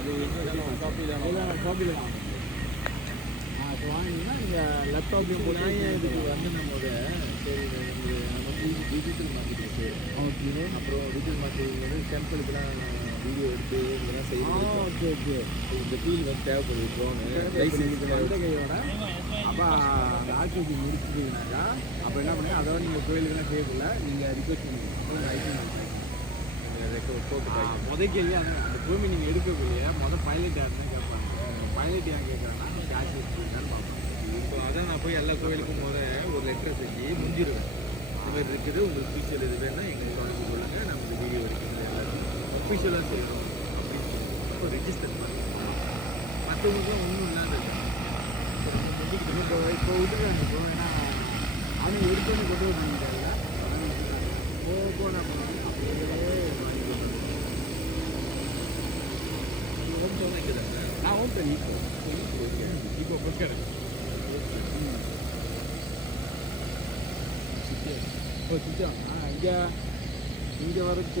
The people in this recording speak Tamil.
அது ஷாப்பில் தான் இப்போ வாங்கினீங்கன்னா நீங்கள் லேப்டாப்லேயும் போட்டு இதுக்கு வந்து நம்ம சரி நம்ம டிஜிட்டல் மார்க்கெட்டிங் செய்யணும். ஓகே. அப்புறம் டிஜிட்டல் மார்க்கெட்டிங் வந்து டெம்பிளுக்குலாம் வீடியோ எடுத்து இதெல்லாம் செய்யணும். Okay okay. இந்த டூல் வந்து தேவைப்படுது ட்ரோனு கையோட. அப்போ அந்த ஆக்டிவிட்டி முடிச்சுட்டீங்கன்னாக்கா அப்போ என்ன பண்ணுங்க, அதோட நீங்கள் கோயிலுக்குலாம் செய்யக்குள்ள நீங்கள் ரிக்வெஸ்ட் பண்ணுவீங்க லைசன்ஸ் முதல் கேள்வி அந்த பூமி நீங்கள் எடுக்கக்கூடிய பைலட் யாருன்னு கேட்பாங்க. பைலட் ஏன் கேட்குறேன்னா கேஷ் வச்சுருந்தான்னு பார்ப்போம். இப்போ அதான் நான் போய் எல்லா கோயிலுக்கும் ஒரு லெட்டரை செஞ்சு முடிஞ்சிருவேன். இந்த மாதிரி இருக்குது, உங்களுக்கு ஃபியூச்சர் இது வேணுன்னா எங்களுக்கு தொடர்பு கொள்ளுங்கள், நம்ம இந்த வீடியோ எடுக்கிறது எல்லாரும் அஃபிஷியலாக செய்யணும் அப்படின்னு சொல்லி ரெஜிஸ்டர் பண்ணி மற்றவங்களுக்குலாம் ஒன்றும் இல்லாத இப்போ விட்டுருக்காங்க. இப்போ ஏன்னா அவனும் எடுத்தோன்னு கொண்டு வந்துட்டாங்க. போக நான் நான் ஓகே இப்போ கொடுக்குறேன். சுத்தியா இங்கே வரைக்கும்